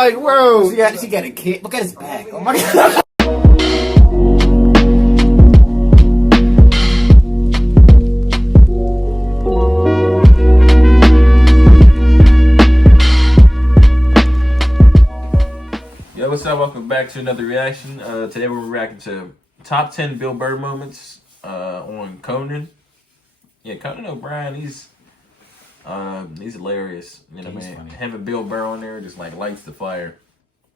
like, bro, yeah, she got a kid. Look at his back. Oh my god. Yo, what's up? Welcome back to another reaction. Today we're reacting to top 10 Bill Burr moments on Conan. Yeah, Conan O'Brien, he's hilarious. You know what I mean? Funny. Having Bill Burr on there just like lights the fire.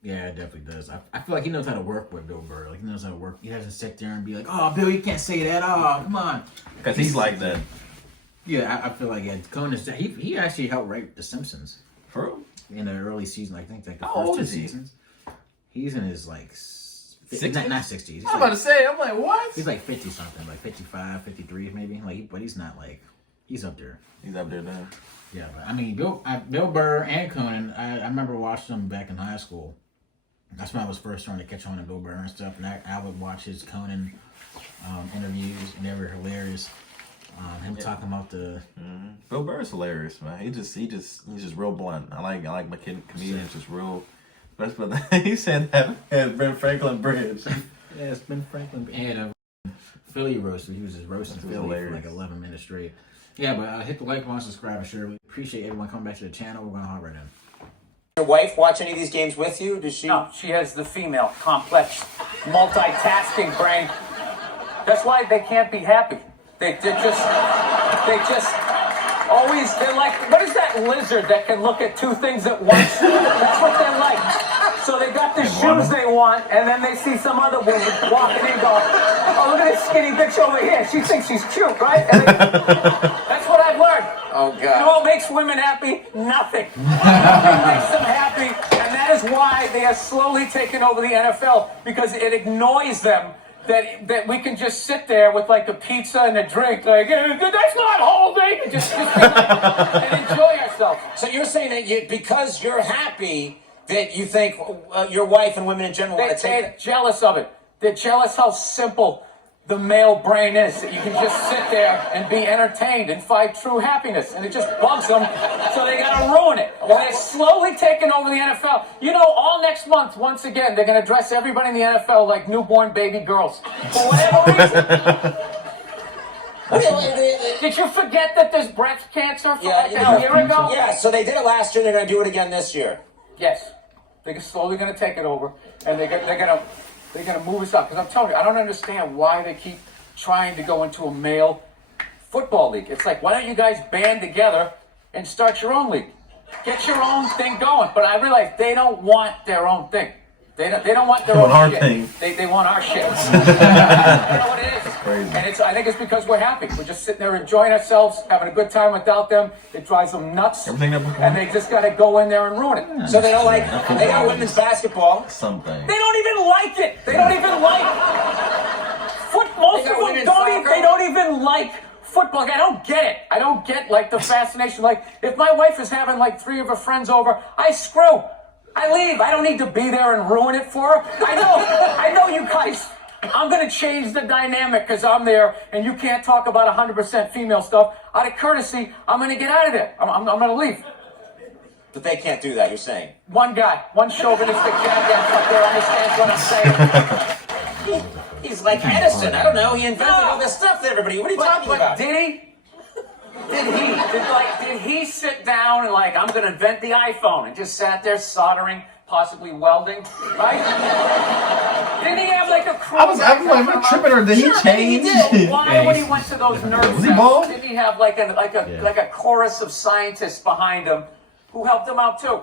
Yeah, it definitely does. I feel like he knows how to work with Bill Burr. Like, he knows how to work. He doesn't sit there and be like, oh, Bill, you can't say that. Oh, come on. Because he's like that. Yeah, I feel like Conan's, he actually helped write The Simpsons. For real? In the early season, I think, like the How first old two is he? seasons. He's in his, like, 60s? Not 60s. I'm about to say, I'm like, what? He's like 50 something, like 55, 53 maybe. Like, but he's not like, he's up there. He's up there now. Yeah, but I mean, Bill Burr and Conan, I remember watching them back in high school. That's when I was first starting to catch on to Bill Burr and stuff, and I would watch his Conan interviews, and they were hilarious. Him talking about the Bill Burr's hilarious, man. He's just real blunt. I like my comedians just real. But he said that at Ben Franklin Bridge. Yeah, it's Ben Franklin and Philly roast. He was just roasting Philly hilarious. for like 11 minutes straight. Yeah, but hit the like button, subscribe, and share. We appreciate everyone coming back to the channel. We're gonna hop right in. Your wife watch any of these games with you? Does she? No, she has the female complex multitasking brain. That's why they can't be happy. They just always, they're like, what is that lizard that can look at two things at once? That's what they're like. So they got the shoes they want, and then they see some other woman walking in going, oh, look at this skinny bitch over here. She thinks she's cute, right? And that's what I've learned. Oh, You know God. what makes women happy? Nothing. Nothing makes them happy, and that is why they are slowly taking over the NFL, because it annoys them that we can just sit there with like a pizza and a drink, like, that's not holding, and just and enjoy ourselves. So you're saying that because you're happy that you think your wife and women in general want to take They're jealous of it. They're jealous how simple the male brain is, that you can just sit there and be entertained and find true happiness, and it just bugs them, so they gotta ruin it. And they're slowly taking over the NFL. You know, all next month, once again, they're gonna dress everybody in the NFL like newborn baby girls. For whatever reason. Did you forget that there's breast cancer from like a year ago? Yeah, so they did it last year, they're going to do it again this year. Yes. They're slowly gonna take it over, and they're gonna move us up. Because I'm telling you, I don't understand why they keep trying to go into a male football league. It's like, why don't you guys band together and start your own league? Get your own thing going. But I realize they don't want their own thing. They don't want their They own want our shit. thing. They want our shit. You know what it is? Crazy. And I think it's because we're happy. We're just sitting there enjoying ourselves, having a good time without them. It drives them nuts. Everything that before? And they just got to go in there and ruin it. So they don't like, they got women's basketball. Something. They don't even like it. They don't even like most They got of them women's don't even, soccer? they don't even like football. Like, I don't get it. I don't get like the fascination. Like, if my wife is having like 3 of her friends over, I screw. I leave. I don't need to be there and ruin it for her. I know you guys. I'm going to change the dynamic because I'm there and you can't talk about 100% female stuff. Out of courtesy, I'm going to get out of there. I'm going to leave. But they can't do that, you're saying. One guy, one chauvinistic jackass up there understands what I'm saying. He's like Edison. I don't know. He invented all this stuff to everybody. What are you talking about? Did he? Did he sit down and like, I'm going to invent the iPhone, and just sat there soldering, possibly welding, right? Didn't he have like a crew? I was like, am I tripping or did he change? Why, when he went to those nerds, Was he bald? didn't he have like a chorus of scientists behind him who helped him out too?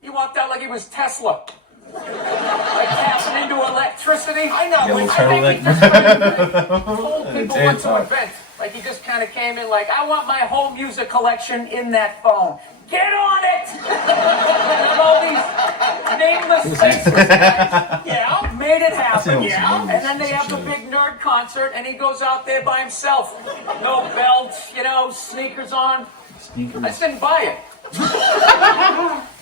He walked out like he was Tesla. Like tapping into electricity. I know. Yeah, I think he just told people what to talk. invent. Like he just kind of came in like, I want my whole music collection in that phone. Get on it! And all these nameless faceless guys, yeah, made it happen, yeah. And then they have the big nerd concert, and he goes out there by himself. No belt, sneakers on. I just didn't buy it.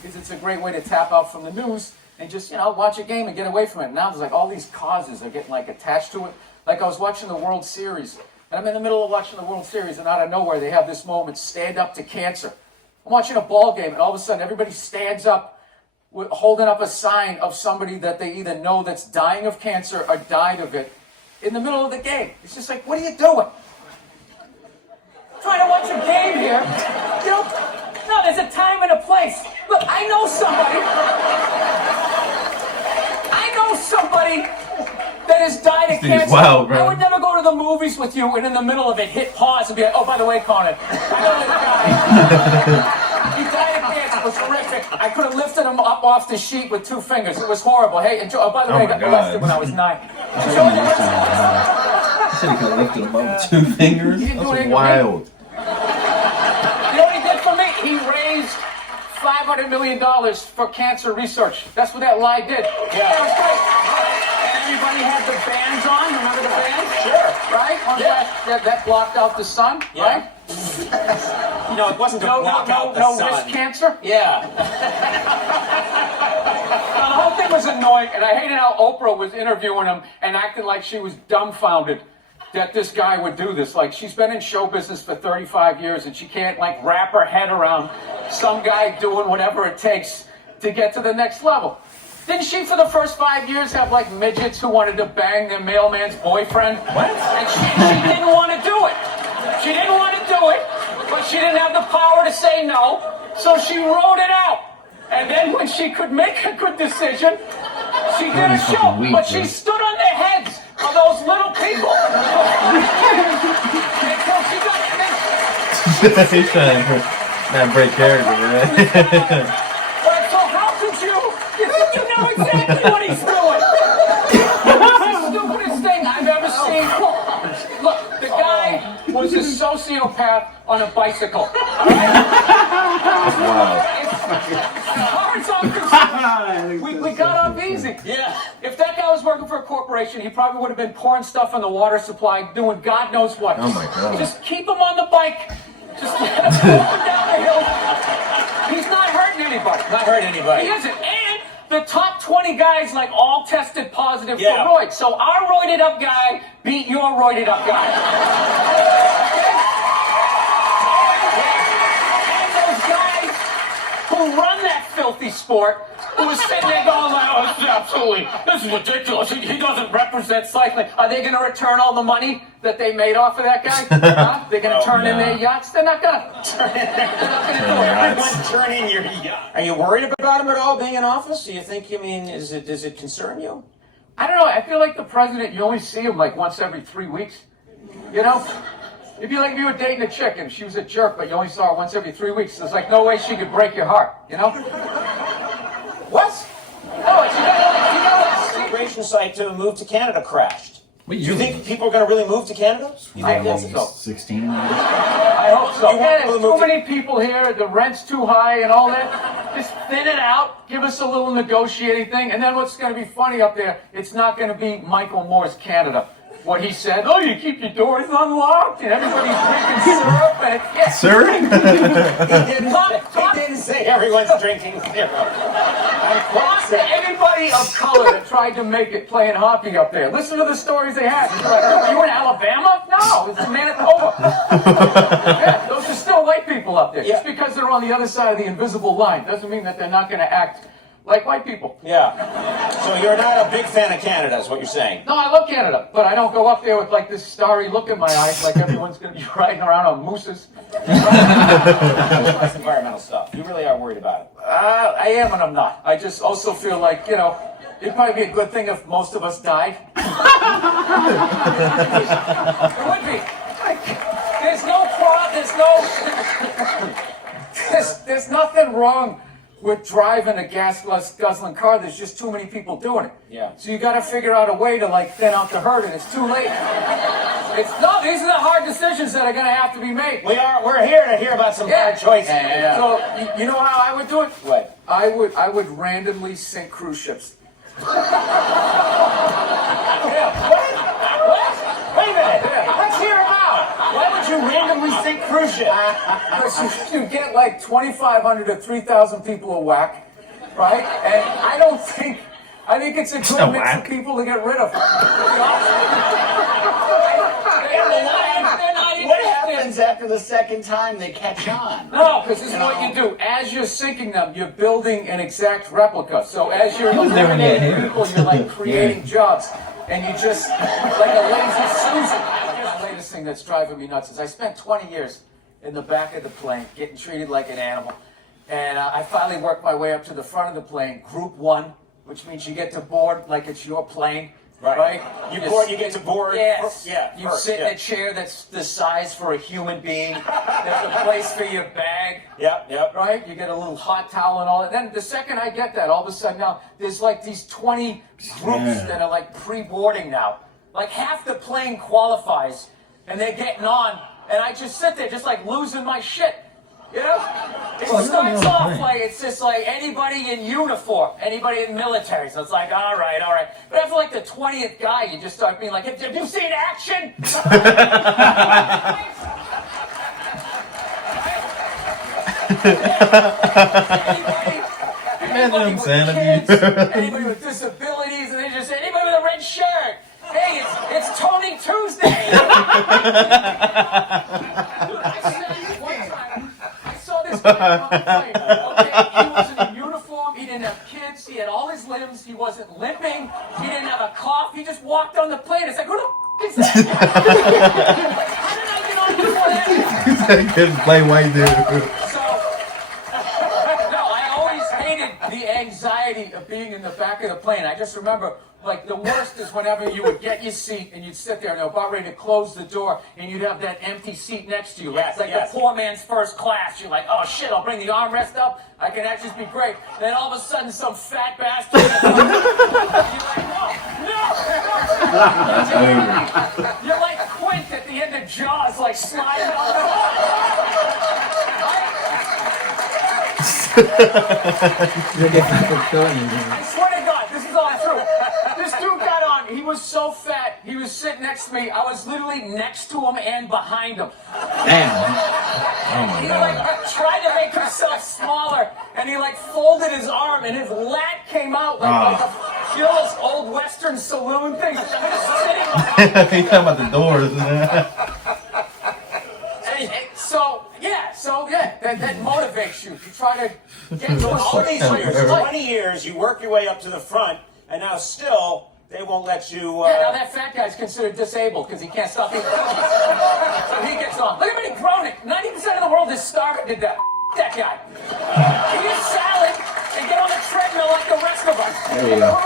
Because it's a great way to tap out from the news and just, watch a game and get away from it. Now there's like all these causes are getting like attached to it. Like I was watching the World Series, and I'm in the middle of watching the World Series, and out of nowhere they have this moment, stand up to cancer. I'm watching a ball game, and all of a sudden everybody stands up holding up a sign of somebody that they either know that's dying of cancer or died of it in the middle of the game. It's just like, what are you doing? Trying to watch a game here. You know, no, there's a time and a place. Look, I know somebody that has died of cancer. Wild, bro. I would never go to the movies with you and in the middle of it hit pause and be like, oh, by the way, Conan, I know this guy. He died of cancer. It was horrific. I could have lifted him up off the sheet with 2 fingers. It was horrible. Hey, enjoy. Oh, by the way, I got arrested when I was 9. Enjoy the rest of I said he could have lifted him up with 2 fingers. He didn't do That's anything wild. You know what he did for me? He raised $500 million for cancer research. That's what that lie did. Yeah, it was great. And everybody had the bands on. Remember the bands? Sure. Right? That blocked out the sun, right? You know, it wasn't to block out the sun. No risk cancer. Yeah. Now, the whole thing was annoying, and I hated how Oprah was interviewing him and acting like she was dumbfounded that this guy would do this. Like, she's been in show business for 35 years, and she can't, like, wrap her head around some guy doing whatever it takes to get to the next level. Didn't she, for the first 5 years, have, like, midgets who wanted to bang their mailman's boyfriend? What? And she didn't want to do it. She didn't want to do it, but she didn't have the power to say no, so she wrote it out. And then when she could make a good decision, she did a show, but she stood on the heads of those little people. Until she got this. He's trying to not break character, man. But so how could you know exactly what he's doing? It's the stupidest thing I've ever seen. Look, the guy was a sociopath on a bicycle. Wow. We got off easy. Yeah. If that guy was working for a corporation, he probably would have been pouring stuff on the water supply, doing God knows what. Oh my God. Just keep him on the bike. Just let him go up and down the hill. He's not hurting anybody. Not hurt anybody. He isn't. And the top 20 guys, like, all tested positive Yeah. for roids. So our roided up guy beat your roided up guy. And those guys who run that filthy sport, who was sitting there going like, oh, this is absolutely, this is ridiculous. He doesn't represent cycling. Are they going to return all the money that they made off of that guy? Huh? They're going to turn in their yachts? They're not going to. They're not going to do it. Everyone turn in your yacht. Are you worried about him at all being in office? Do you think, does it concern you? I don't know. I feel like the president, you only see him like once every 3 weeks. You know? It'd be like if you were dating a chick and she was a jerk, but you only saw her once every 3 weeks. There's like no way she could break your heart, you know? What? No, it's, The immigration site to move to Canada crashed. What Do you think people are going to really move to Canada? I hope so. 16. I hope so. You want Yeah, people there's to move too many people here. The rent's too high and all that. Just thin it out. Give us a little negotiating thing. And then what's going to be funny up there, it's not going to be Michael Moore's Canada. What he said, oh, you keep your doors unlocked and everybody's drinking syrup and it's... Sir? He didn't say everyone's drinking syrup. Talk to everybody of color that tried to make it playing hockey up there. Listen to the stories they had. You're like, are you in Alabama? No, it's in Manitoba. Yeah, those are still white people up there. Yeah. Just because they're on the other side of the invisible line doesn't mean that they're not going to act like white people. Yeah. So you're not a big fan of Canada, is what you're saying? No, I love Canada, but I don't go up there with like this starry look in my eyes like everyone's going to be riding around on mooses. That's environmental stuff. You really are worried about it. I am and I'm not. I just also feel like, you know, it'd probably be a good thing if most of us died. It would be. There's no there's nothing wrong with driving a gas guzzling car. There's just too many people doing it. Yeah. So you got to figure out a way to like thin out the herd, and it's too late. These are the hard decisions that are going to have to be made. We're here to hear about some hard choices. Yeah. So you know how I would do it? What? I would randomly sink cruise ships. Wait a minute. Let's hear them out. Why would you randomly sink cruise ships? Because you get like 2,500 to 3,000 people a whack, right? And I think it's a good mix of people to get rid of. They am the lion. They're not What interested. happens after the second time they catch on? No, because this is what you do. As you're sinking them, you're building an exact replica. So as you're was there when you had eliminating hair. people, you're like creating jobs. And you just, like a lazy Susan. The latest thing that's driving me nuts is I spent 20 years in the back of the plane getting treated like an animal. And I finally worked my way up to the front of the plane, Group 1, which means you get to board like it's your plane. Right? You get to board. Yes. Yeah. You first, sit yeah. in a chair that's the size for a human being. There's a place for your bag. Yep. Right? You get a little hot towel and all that. Then the second I get that, all of a sudden now, there's like these 20 groups that are like pre-boarding now. Like half the plane qualifies and they're getting on. And I just sit there just like losing my shit. You know? It starts off like it's just like anybody in uniform, anybody in military. So it's like, all right. But after like the 20th guy, you just start being like, have you seen action? Anybody with kids, anybody with disabilities, and they just say, anybody with a red shirt. Hey, it's Tony Tuesday. I saw this guy on the plane. Okay, he wasn't in uniform. He didn't have kids. He had all his limbs. He wasn't limping. He didn't have a cough. He just walked on the plane. It's like, who the is that? How did I get on before that? Couldn't play white dude. So, no, I always hated the anxiety of being in the back of the plane. I just remember, like, the worst is whenever you would get your seat and you'd sit there and they're about ready to close the door and you'd have that empty seat next to you. Right? It's like the poor man's first class. You're like, oh shit, I'll bring the armrest up. I can actually be great. Then all of a sudden, some fat bastard. You're like, no. That's over. You're like Quint at the end of Jaws, like sliding on the I swear to God, this is all true. This dude got on. He was so fat. He was sitting next to me. I was literally next to him and behind him. Damn. He like tried to make himself smaller, and he like folded his arm, and his lat came out like a, you know those old Western saloon things. I'm just sitting behind him. He's talking about the doors. So that motivates you to try to get to All these years, yourself. 20 years, you work your way up to the front, and now still they won't let you. Yeah, now that fat guy's considered disabled because he can't stop eating. So he gets on. Look at Benny Groenick. 90% of the world is starving to death. That guy. He eats salad and get on the treadmill like the rest of us. There you go.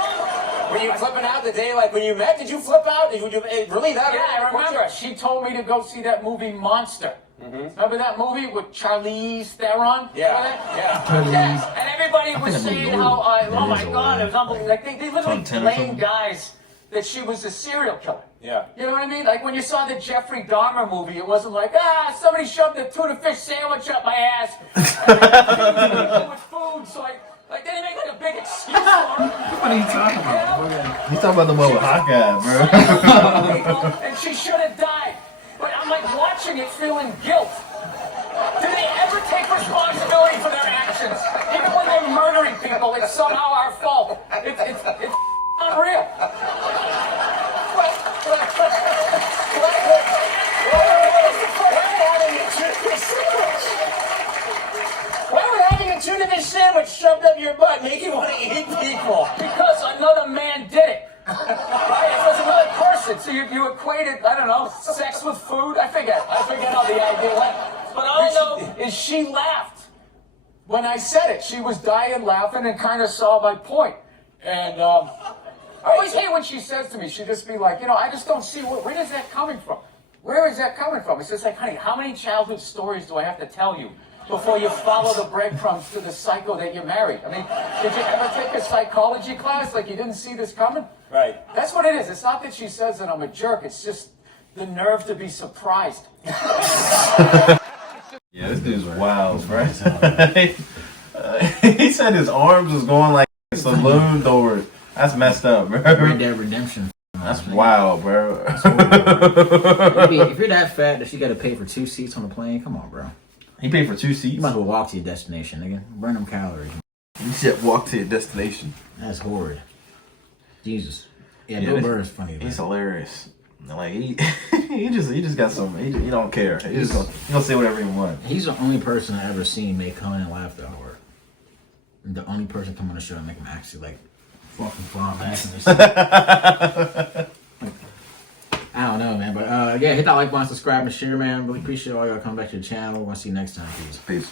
Were you flipping out the day like when you met? Did you flip out? Did you really that? Yeah, I remember. She told me to go see that movie Monster. Remember that movie with Charlize Theron? Yeah. Yeah. And everybody was saying how, oh my God, it was unbelievable. Like they literally blamed guys that she was a serial killer. Yeah. You know what I mean? Like when you saw the Jeffrey Dahmer movie, it wasn't like, somebody shoved a tuna fish sandwich up my ass. With food, so like they didn't make like a big excuse for it. What are you talking about? He's talking about the one with Hawkeye, bro. And she should have died. But I'm like watching it feeling guilt. Do they ever take responsibility for their actions? Even when they're murdering people, it's somehow our fault. It's unreal. Why would having a tuna fish sandwich shoved up your butt make you want to eat people? Because another man did it. Right? It was another person. So you equated, I don't know, sex with food? I forget how the idea went. But all I know is she laughed when I said it. She was dying laughing and kind of saw my point. And I always hate when she says to me, she'd just be like, I just don't see where is that coming from? Where is that coming from? It's just like, honey, how many childhood stories do I have to tell you before you follow the breadcrumbs to the psycho that you married? I mean, did you ever take a psychology class like you didn't see this coming? Right. That's what it is. It's not that she says that I'm a jerk. It's just the nerve to be surprised. Yeah, this dude's wild, bro. He said his arms was going like saloon doors. That's messed up, bro. Red Dead Redemption. That's wild, bro. If you're that fat that you got to pay for 2 seats on the plane, come on, bro. He paid for 2 You seats. might as well walk to your destination, nigga. Burn them calories. You should walk to your destination. That's horrid. Jesus. Yeah, Yeah, Bill this- Burr is funny. He's Man. hilarious. Like he he just got some. He don't care. He gonna say whatever he wants. He's the only person I ever seen make Conan laugh that hard. The only person come on the show and make him actually like fucking bomb laughing or something. I don't know, man, but yeah, hit that like button, subscribe, and share, man. Really appreciate all y'all coming back to the channel. Want to see you next time, peace. Peace.